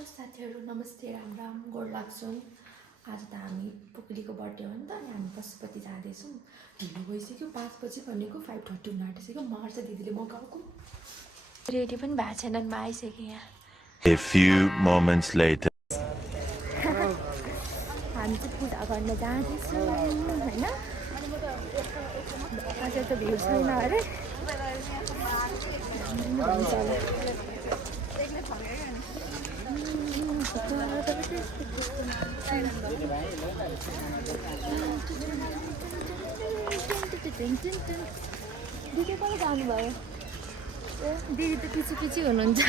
Hello साथीहरू नमस्ते राम राम गोड लाग्छौँ। आज त हामी पुकुलीको बर्थडे हो नि त अनि हामी पशुपति जाँदैछौँ। ढिलो भइसक्यो 5 बजी भनेको 5:30 हुन आँटिसक्यो। मार्छ दिदीले मगाएको रेडी पनि भएको छैनन् म आइसकेँ यहाँ। A few moments later हामी चाहिँ पूजा गर्न जाँदैछौँ होइन। आज त भिड छैन अरे हुन्छ होला। दिदी कहाँ जानुभयो? दिदी त पछि पछि हुनुहुन्छ।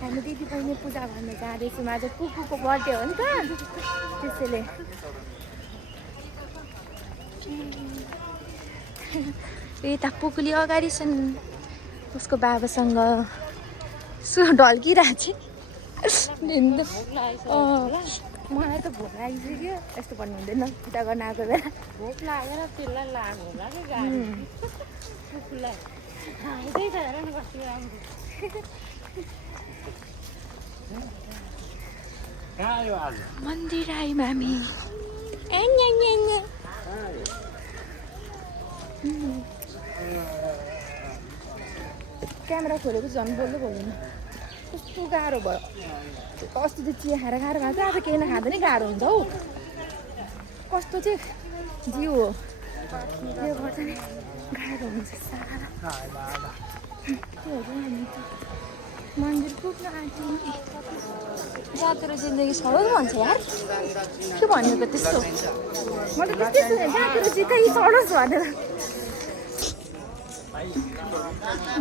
हामी दिदी बहिनी पूजा गर्न जाँदैछौँ। आज कुकुको बर्थडे हो नि त त्यसैले। यता पुकुली अगाडि छन् उसको बाबासँग ढल्किरहेको छ। मलाई त भोक लागिसक्यो। यस्तो भन्नु हुँदैन पूजा गर्न आएको बेला। भोक लागेर त्यसलाई लाग्यो होला कि गाडी कुकुरलाई हाइदै छ हेर न कति राम्रो। कहाँ आयो आज? मन्दिर आयौँ हामी। क्यामेरा खोलेको झन् बोल्दै बोल्दैन कस्तो गाह्रो भयो। अस्ति त चिया खाएर गाह्रो भएको आज केही नखाँदा नि गाह्रो हुन्छ हौ। कस्तो चाहिँ जिउ हो यो गर्दा नि गाह्रो हुन्छ साह्रो। मन्दिर पुग्न आँट्यौँ। जातिर जिन्दगी सडक भन्छ यार के भनेको त्यस्तो। म त त्यस्तै सुने जातिर जित्दै सडोस् भनेर।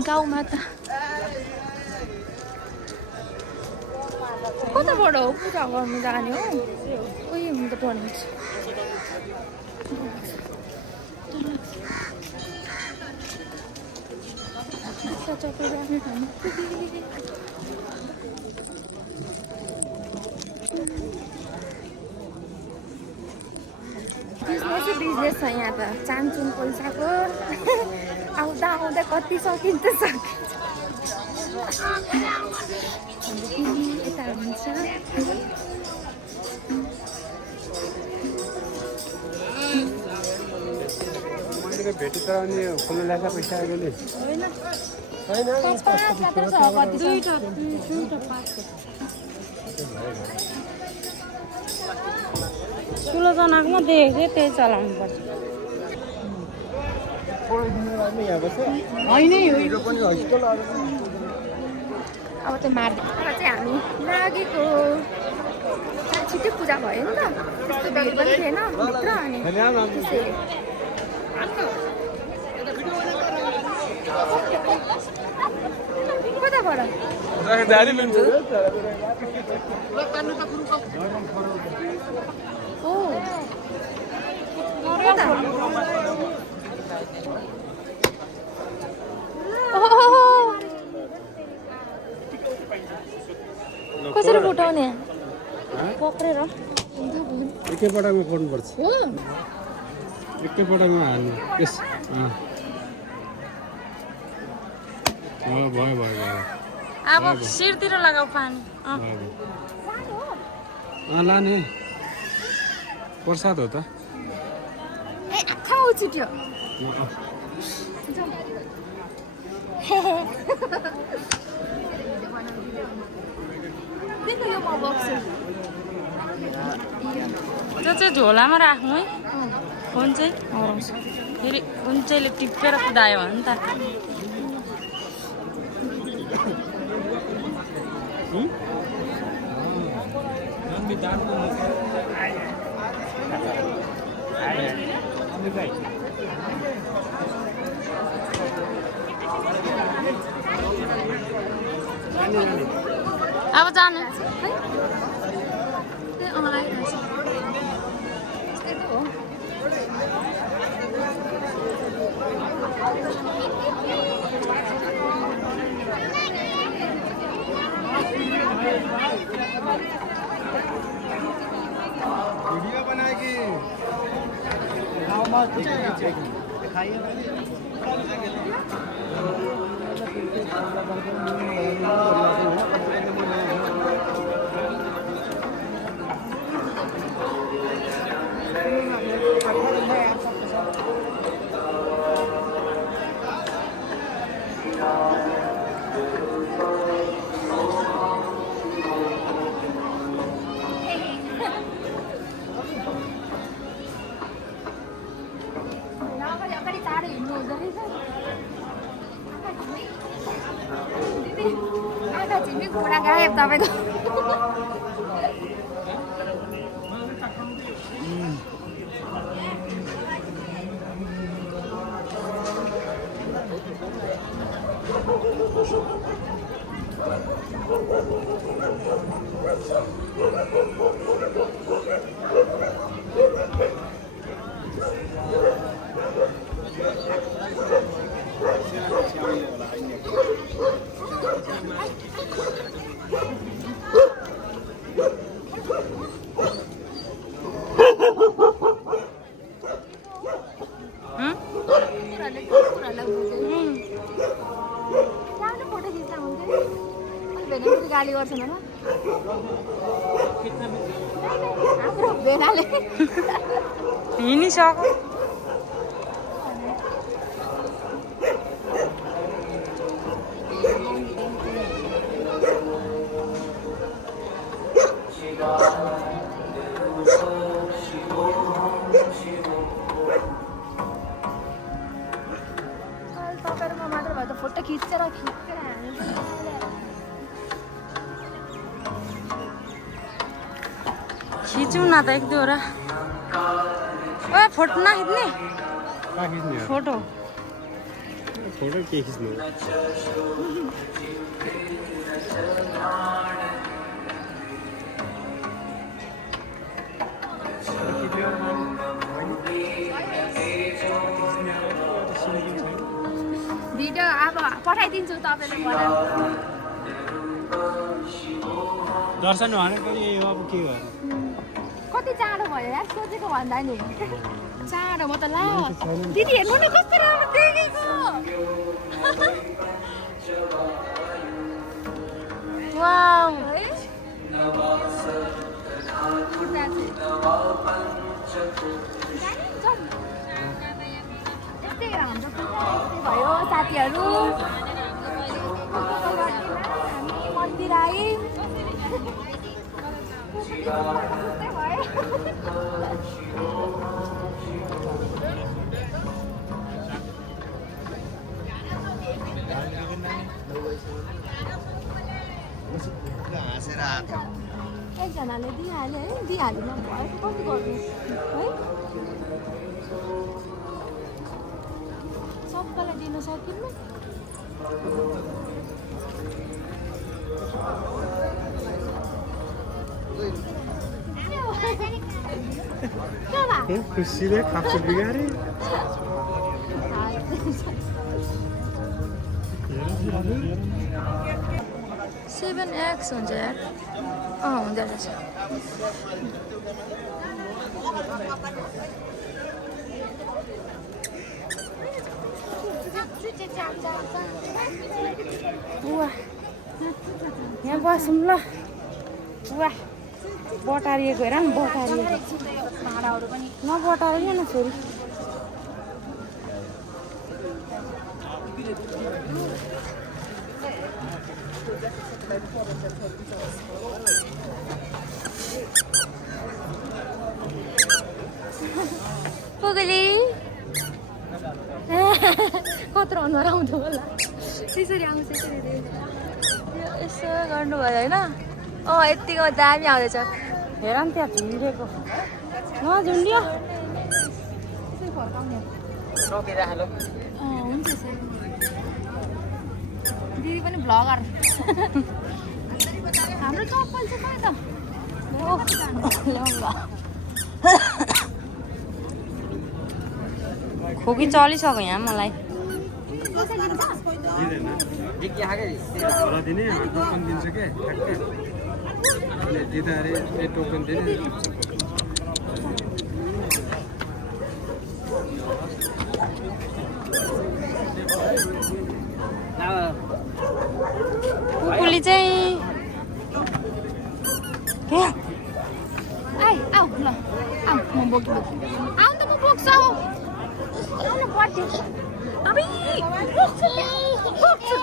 गाउँमा त कताबाट हो पूजा गर्नु जाने हो? उयो म त भन्छु बिजनेस छ यहाँ त चान्चुन पैसाको। आउँदा आउँदा कति सकिन्छ सकिन्छ। यता हुन्छ भेटी त अनि खोल्नु लाग्छ पैसा आएकोले ठुलो जनाकोमा देखेको थिएँ त्यही चलाउनु पर्छ। अब त्यो मार्दा चाहिँ हामी लागेको छिट्टै पूजा भयो नि त त्यस्तो भिड पनि थिएन भित्र। अनि त्यसैले कताबाट हो कसरी फुटाउने पक्रेर एकैपटकमा खोल्नुपर्छ। हो एकैपटकमा हाल्नु यस भयो भयो भयो। अब शिरतिर लगाऊ पानी। लाने प्रसाद हो त। ए आँखा उछिट्यो। त्यो चाहिँ झोलामा राख्नु है। फोन चाहिँ हराउँछ फेरि कुन्चैले टिपेर कुदायो भने त। अब जानु वीडियो बनाएगी हाउ मच दिखाइए अगाडि टाढो हिँड्नु हुँदो रहेछ दिदी आँखा झिमी घोडा गायब तपाईँको फोटो खिच्दा हुन्थ्यो भेनाले गाली गर्छन् होला हाम्रो भेनाले हिँडिसक्यो तपाईँहरूमा मात्र भयो त फोटो खिचेर खिचौँ न त एक दुईवटा ओ फोटो नखिच्ने फोटो फोटो के खिच्नु भिडियो अब पठाइदिन्छु तपाईँले मलाई दर्शन भनेको यही हो अब के गर्नु कति चाँडो भयो यार सोचेको भन्दा नि चाँडो म त ला दिदी हेर्नु न कस्तो राम्रो देखेको वाउ है यस्तै हाम्रो भयो साथीहरू हामी मन्दिर आए एकजनाले दिइहाल्यो है दिइहाल्नु भयो कति गर्नु है सबैलाई दिन सकिन्न खुसीले खाप्छु बिगारे 7x हुन्छ यार हुँदो रहेछ यहाँ बसौँ ल वाह बटारिएको हेर न बटारिएको नबटारियो न छोरी पुगली कत्रो अनुहार आउँथ्यो होला त्यसरी आउँछ यसो गर्नुभयो होइन यतिको दामी आउँदैछ हेर न त्यहाँ झुन्डिएको नझुन्डियो हुन्छ दिदी पनि भ्लगर हाम्रो चप्पल चाहिँ कहाँ त खोकी चलिसक्यो यहाँ मलाई दिने टोकन दिन्छ के दिँदा अरे टोकन दिने बोकी आउनु त म बोक्छु आउनु बर्थडे अबि बोक्छु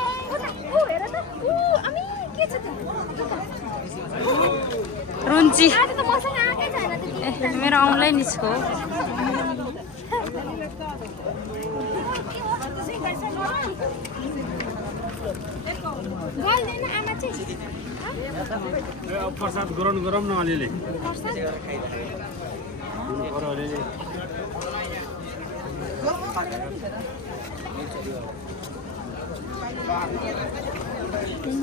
ओ हेर त ओ अमी के छ त रुन्ची आज त मसँग आकै छैन त मेरो औँलै निस्को गर्दैन आमा चाहिँ प्रसाद गरौँ न अलिअलि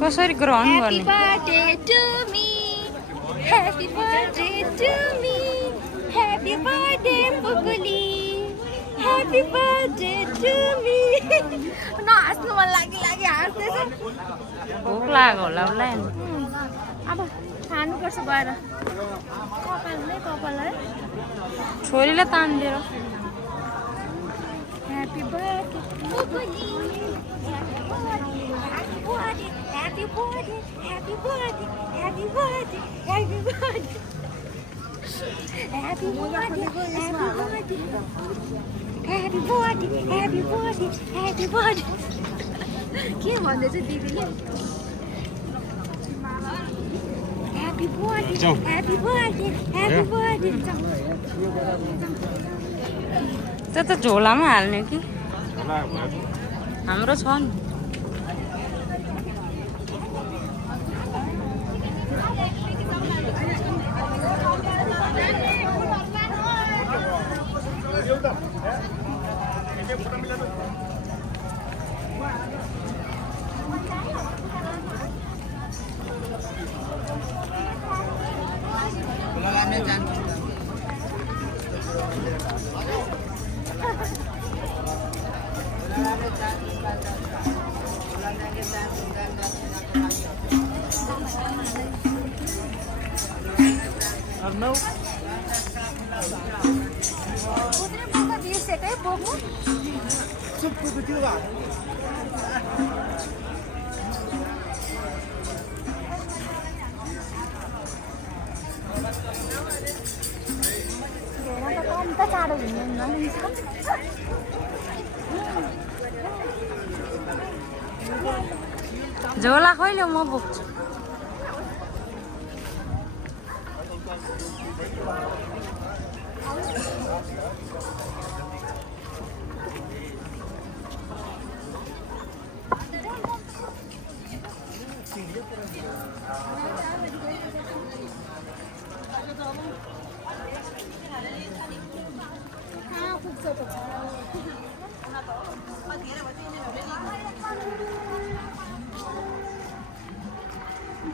कसरी ग्रहण गर्ने birthday to me happy birthday to me happy birthday पुकुली ह्यापी बर्थडे टु मी नहाँस्नु मन लागि हाँस्दैछ भोक लाग्यो होला उसलाई अब खानुपर्छ गएर कपाल है छोरीलाई तानिदिएर ह्यापी बर्थडे पुकुली Happy birthday, happy birthday, happy birthday, happy birthday, happy birthday, happy birthday, happy birthday, happy birthday. के भन्दैछ दिदीले Happy birthday, happy birthday, happy birthday. त्यो त झोलामा हाल्ने कि हाम्रो छ नि झोला खैले म बोक्छु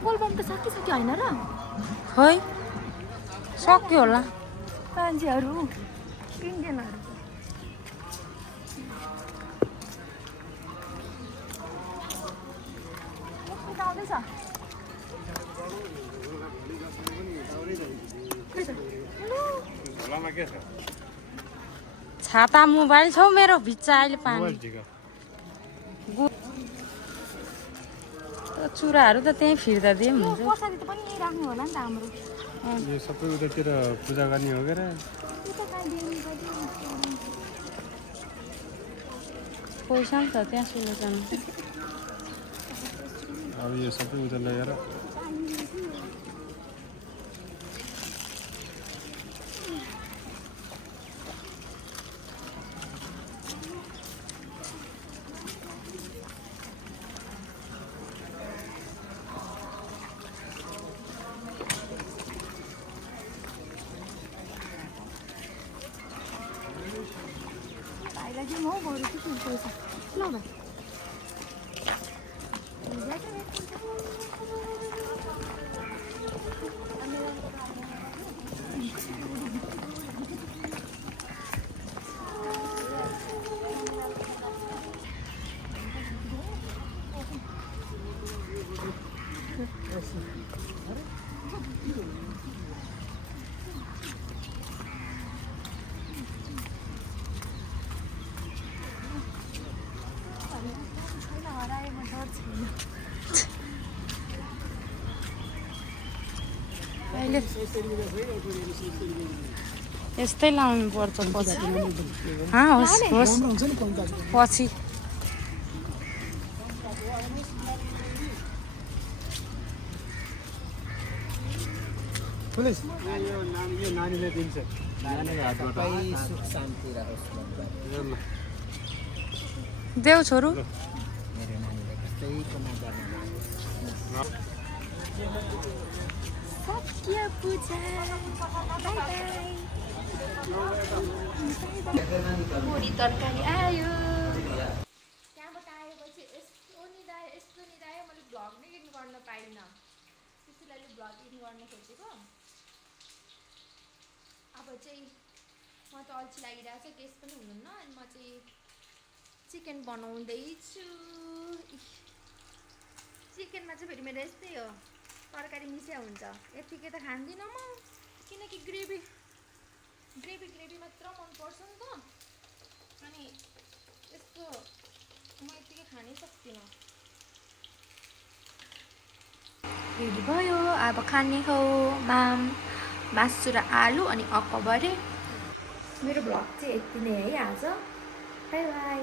बोलबम त सकिसक्यो होइन र खै सक्यो होला मान्छेहरू इन्डियनहरू छाता मोबाइल छौ मेरो भिज्छ अहिले पानी चुराहरू त त्यहीँ फिर्दा दिए पनि हुन्छ पछाडि त पनि यही राख्नु होला नि त हाम्रो यो सबै उतातिर पूजा गर्ने हो क्या पैसा नि त त्यहाँ सुरु जानु अब यो सबै उता लगेर यस्तै लाउनु पर्छ पछि होस् होस् पछि पुलिस यो नानीले दिन्छ नानीले हातबाट सुख शान्ति रहोस् ल। देऊ छोरू मेरो नानीले कसैको नगर्न पूरी तरकारी आयो। त्यहाँबाट आएपछि यस्तो निदायो मैले भ्लग नै एडिट गर्न पाइनँ। त्यसैले भ्लग एडिट गर्न खोजेको। अब चाहिँ म त अल्छी लागिरहेको छ, गेस्ट पनि हुनुहुन्न, अनि म चाहिँ चिकन बनाउँदैछु। चिकनमा चाहिँ फेरि मेरो यस्तै हो, तरकारी मिसिया हुन्छ। यतिकै त खाँदिनँ म, किनकि ग्रेभी मात्र मनपर्छ नि त। अनि यस्तो म यतिकै खानै सक्दिनँ। रेडी भयो, अब खाने हो। मासु र आलु अनि अकबरे। मेरो भ्लग चाहिँ यति नै है आज। By by.